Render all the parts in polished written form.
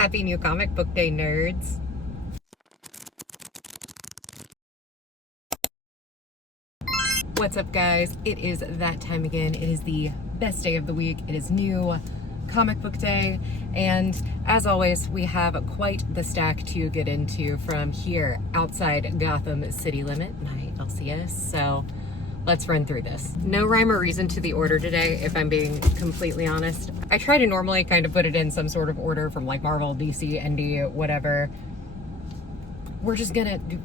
Happy New Comic Book Day, nerds. What's up, guys? It is that time again. It is the best day of the week. It is New Comic Book Day. And as always, we have quite the stack to get into from here outside Gotham city limit, my LCS. So let's run through this. No rhyme or reason to the order today, if I'm being completely honest. I try to normally kind of put it in some sort of order from like Marvel, DC, ND, whatever. We're just gonna do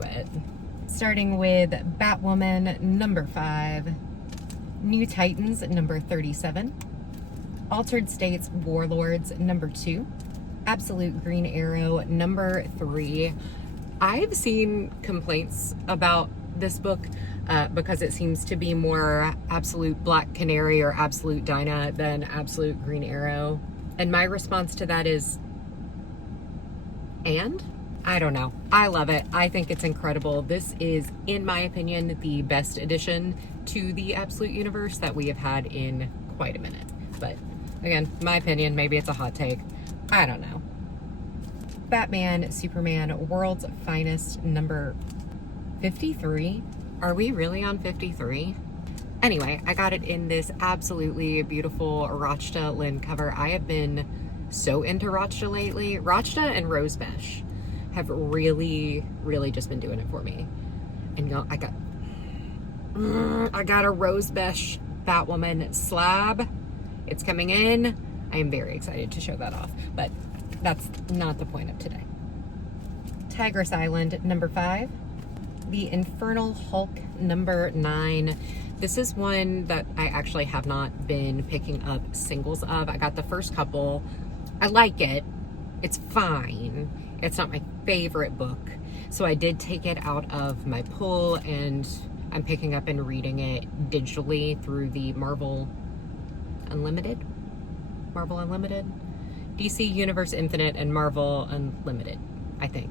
it. Starting with Batwoman, number 5. New Titans, number 37. Altered States Warlords, number 2. Absolute Green Arrow, number 3. I've seen complaints about this book because it seems to be more Absolute Black Canary or Absolute Dinah than Absolute Green Arrow. And my response to that is, and? I don't know. I love it. I think it's incredible. This is, in my opinion, the best addition to the Absolute Universe that we have had in quite a minute. But again, my opinion, maybe it's a hot take. I don't know. Batman, Superman, World's Finest, number 53. Are we really on 53? Anyway, I got it in this absolutely beautiful Rachta Lynn cover. I have been so into Rachta lately. Rachta and Rosemesh have really just been doing it for me. And you know, I got a Rosemesh Batwoman slab. It's coming in. I am very excited to show that off, but that's not the point of today. Tigress Island, number 5. The Infernal Hulk, number 9. This is one that I actually have not been picking up singles of. I got the first couple. I like it. It's fine. It's not my favorite book. So I did take it out of my pull and I'm picking up and reading it digitally through the Marvel Unlimited, DC Universe Infinite and Marvel Unlimited, I think.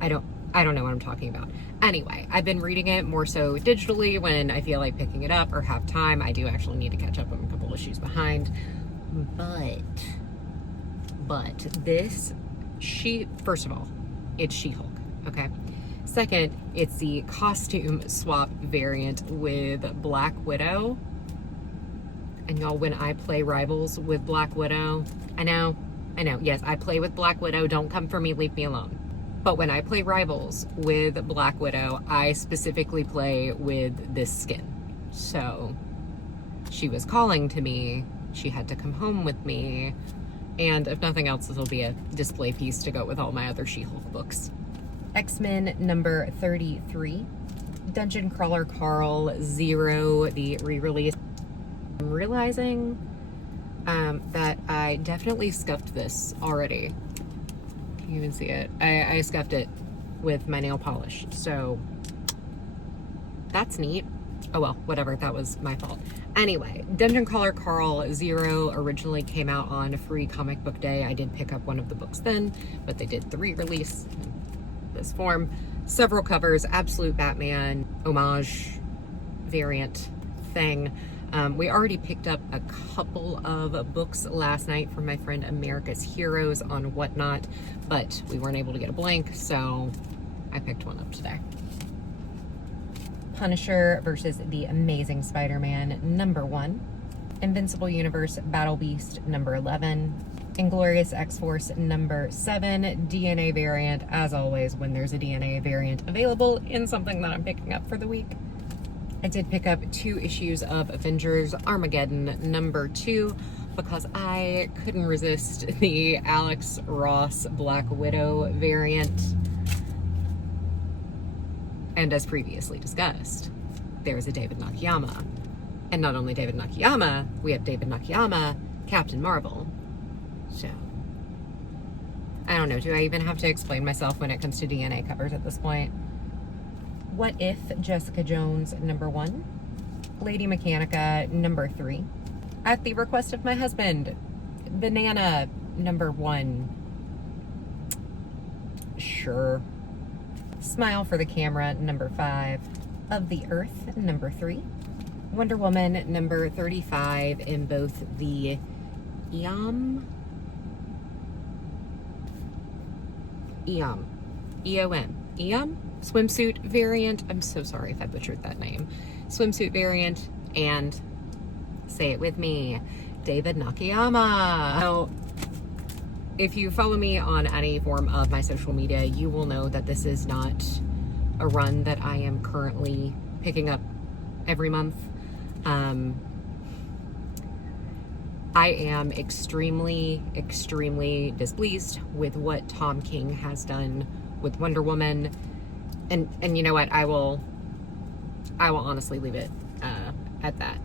I don't know what I'm talking about. Anyway, I've been reading it more so digitally when I feel like picking it up or have time. I do actually need to catch up. I'm a couple issues behind. But this, first of all, it's She-Hulk, okay? Second, it's the costume swap variant with Black Widow. And y'all, when I play Rivals with Black Widow, I know, yes, I play with Black Widow. Don't come for me, leave me alone. But when I play Rivals with Black Widow, I specifically play with this skin. So she was calling to me. She had to come home with me. And if nothing else, this will be a display piece to go with all my other She-Hulk books. X-Men number 33. Dungeon Crawler Carl 0, the re-release. I'm realizing that I definitely scuffed this already. Can you even see it? I scuffed it with my nail polish. So that's neat. Oh well, whatever, that was my fault. Anyway, Dungeon Crawler Carl 0 originally came out on Free Comic Book Day. I did pick up one of the books then, but they did the re-release in this form. Several covers, Absolute Batman, homage, variant thing. We already picked up a couple of books last night from my friend America's Heroes on Whatnot, but we weren't able to get a blank, so I picked one up today. Punisher versus the Amazing Spider-Man, number 1. Invincible Universe Battle Beast, number 11. Inglorious X-Force, number 7. DNA variant, as always, when there's a DNA variant available in something that I'm picking up for the week. I did pick up 2 issues of Avengers Armageddon, number 2, because I couldn't resist the Alex Ross Black Widow variant. And as previously discussed, there's a David Nakayama. And not only David Nakayama, we have David Nakayama, Captain Marvel. So, I don't know, do I even have to explain myself when it comes to DNA covers at this point? What If Jessica Jones, number 1. Lady Mechanica, number 3. At the request of my husband, Banana, number 1. Sure. Smile for the Camera, number 5. Of the Earth, number 3. Wonder Woman, number 35, in both the EOM swimsuit variant. I'm so sorry if I butchered that name. Swimsuit variant, and say it with me, David Nakayama. Now, if you follow me on any form of my social media, you will know that this is not a run that I am currently picking up every month. I am extremely displeased with what Tom King has done with Wonder Woman, and you know what, I will honestly leave it at that.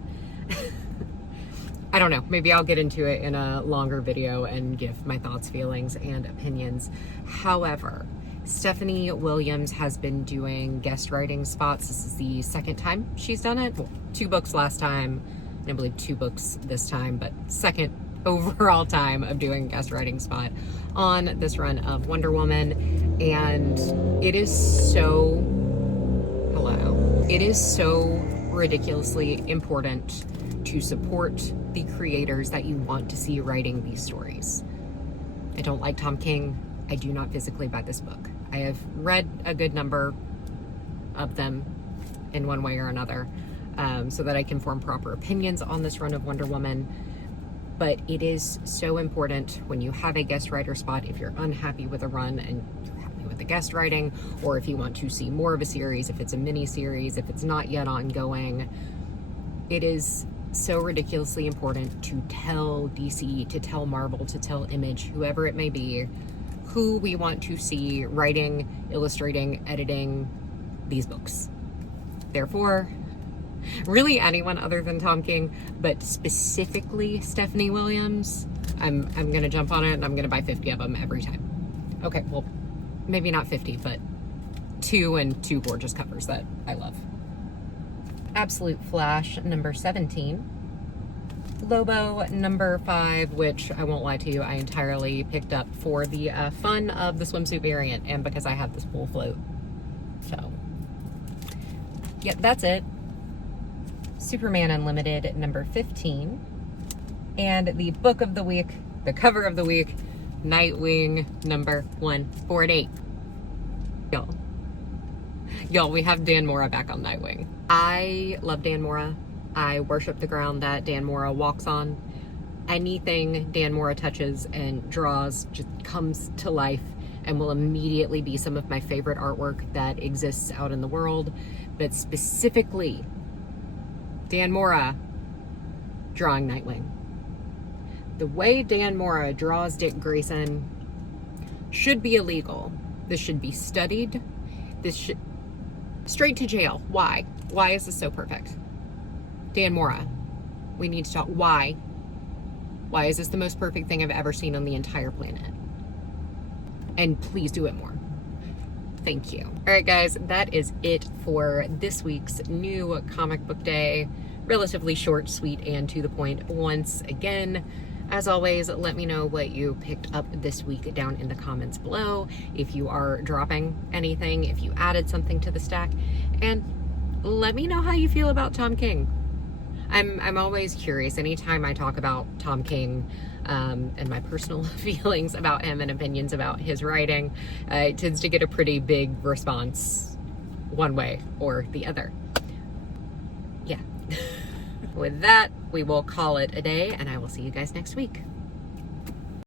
I don't know, maybe I'll get into it in a longer video and give my thoughts, feelings, and opinions. However, Stephanie Williams has been doing guest writing spots. This is the second time she's done it. Well, 2 books last time, and I believe 2 books this time, but second overall time of doing a guest writing spot on this run of Wonder Woman. And it is so, it is so ridiculously important to support the creators that you want to see writing these stories. I don't like Tom King. I do not physically buy this book. I have read a good number of them in one way or another, so that I can form proper opinions on this run of Wonder Woman. But it is so important when you have a guest writer spot, if you're unhappy with a run and you're happy with the guest writing, or if you want to see more of a series, if it's a mini series, if it's not yet ongoing, it is so ridiculously important to tell DC, to tell Marvel, to tell Image, whoever it may be, who we want to see writing, illustrating, editing these books. Therefore, really anyone other than Tom King, but specifically Stephanie Williams, I'm gonna jump on it and I'm gonna buy 50 of them every time. Okay, well, maybe not 50, but 2 and 2 gorgeous covers that I love. Absolute Flash number 17. Lobo number 5, which I won't lie to you, I entirely picked up for the fun of the swimsuit variant and because I have this pool float. So, yep, that's it. Superman Unlimited number 15. And the book of the week, the cover of the week, Nightwing number 148. Y'all, we have Dan Mora back on Nightwing. I love Dan Mora. I worship the ground that Dan Mora walks on. Anything Dan Mora touches and draws just comes to life and will immediately be some of my favorite artwork that exists out in the world. But specifically, Dan Mora drawing Nightwing. The way Dan Mora draws Dick Grayson should be illegal. This should be studied. This should... straight to jail. Why? Why is this so perfect? Dan Mora, we need to talk. Why? Why is this the most perfect thing I've ever seen on the entire planet? And please do it more. Thank you. All right, guys, that is it for this week's new comic book day. Relatively short, sweet, and to the point once again. As always, let me know what you picked up this week down in the comments below. If you are dropping anything, if you added something to the stack, and let me know how you feel about Tom King. I'm always curious anytime I talk about Tom King and my personal feelings about him and opinions about his writing. It tends to get a pretty big response one way or the other. Yeah. With that, we will call it a day, and I will see you guys next week.